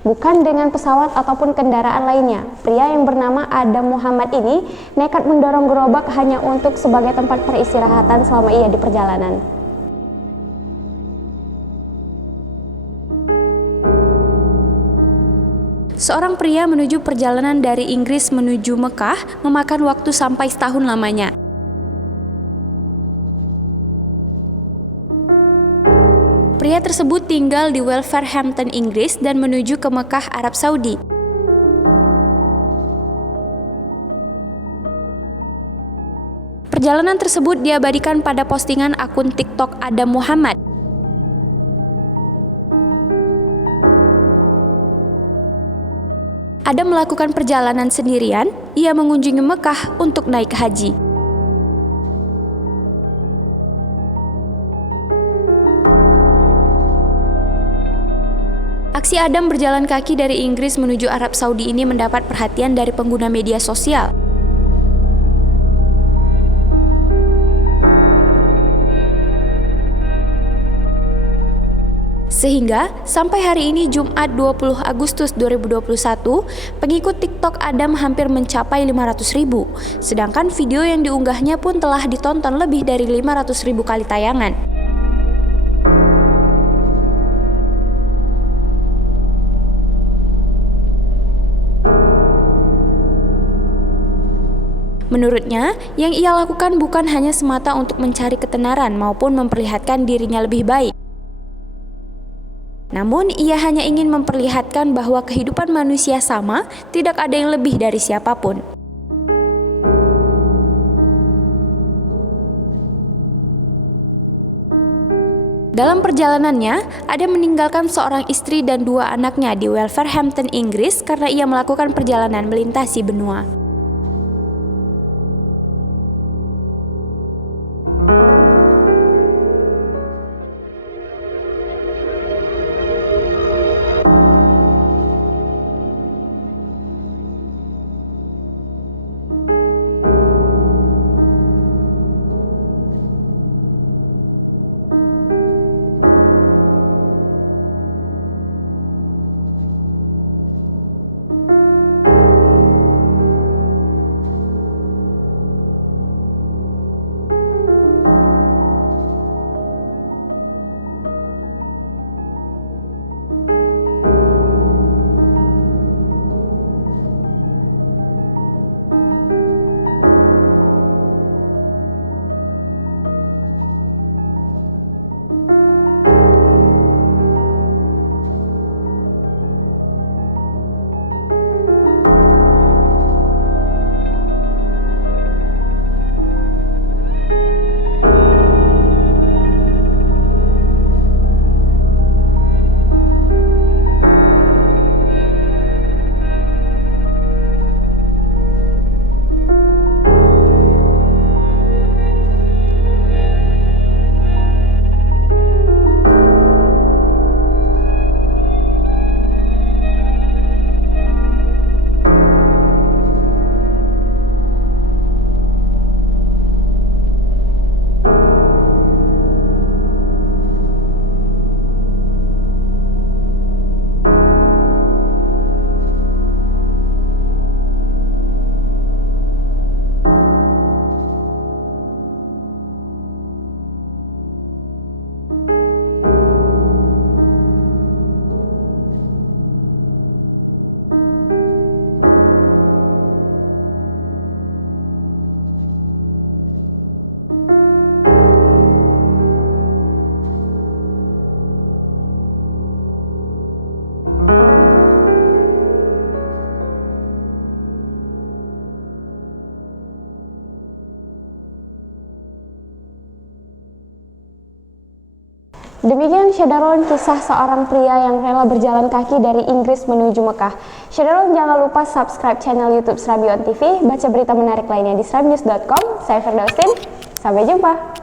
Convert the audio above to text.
bukan dengan pesawat ataupun kendaraan lainnya. Pria yang bernama Adam Muhammad ini nekat mendorong gerobak hanya untuk sebagai tempat peristirahatan selama ia di perjalanan. Seorang pria menuju perjalanan dari Inggris menuju Mekah memakan waktu sampai setahun lamanya. Pria tersebut tinggal di Wolverhampton, Inggris dan menuju ke Mekah, Arab Saudi. Perjalanan tersebut diabadikan pada postingan akun TikTok Adam Muhammad. Adam melakukan perjalanan sendirian, ia mengunjungi Mekah untuk naik haji. Aksi Adam berjalan kaki dari Inggris menuju Arab Saudi ini mendapat perhatian dari pengguna media sosial. Sehingga sampai hari ini Jumat 20 Agustus 2021, pengikut TikTok Adam hampir mencapai 500.000, sedangkan video yang diunggahnya pun telah ditonton lebih dari 500.000 kali tayangan. Menurutnya, yang ia lakukan bukan hanya semata untuk mencari ketenaran maupun memperlihatkan dirinya lebih baik. Namun, ia hanya ingin memperlihatkan bahwa kehidupan manusia sama, tidak ada yang lebih dari siapapun. Dalam perjalanannya, Adam meninggalkan seorang istri dan 2 anaknya di Wolverhampton, Inggris karena ia melakukan perjalanan melintasi benua. Demikian Syederon, kisah seorang pria yang rela berjalan kaki dari Inggris menuju Mekah. Syederon, jangan lupa subscribe channel YouTube Serabi On TV, baca berita menarik lainnya di serabnews.com. Saya Firdausin, sampai jumpa.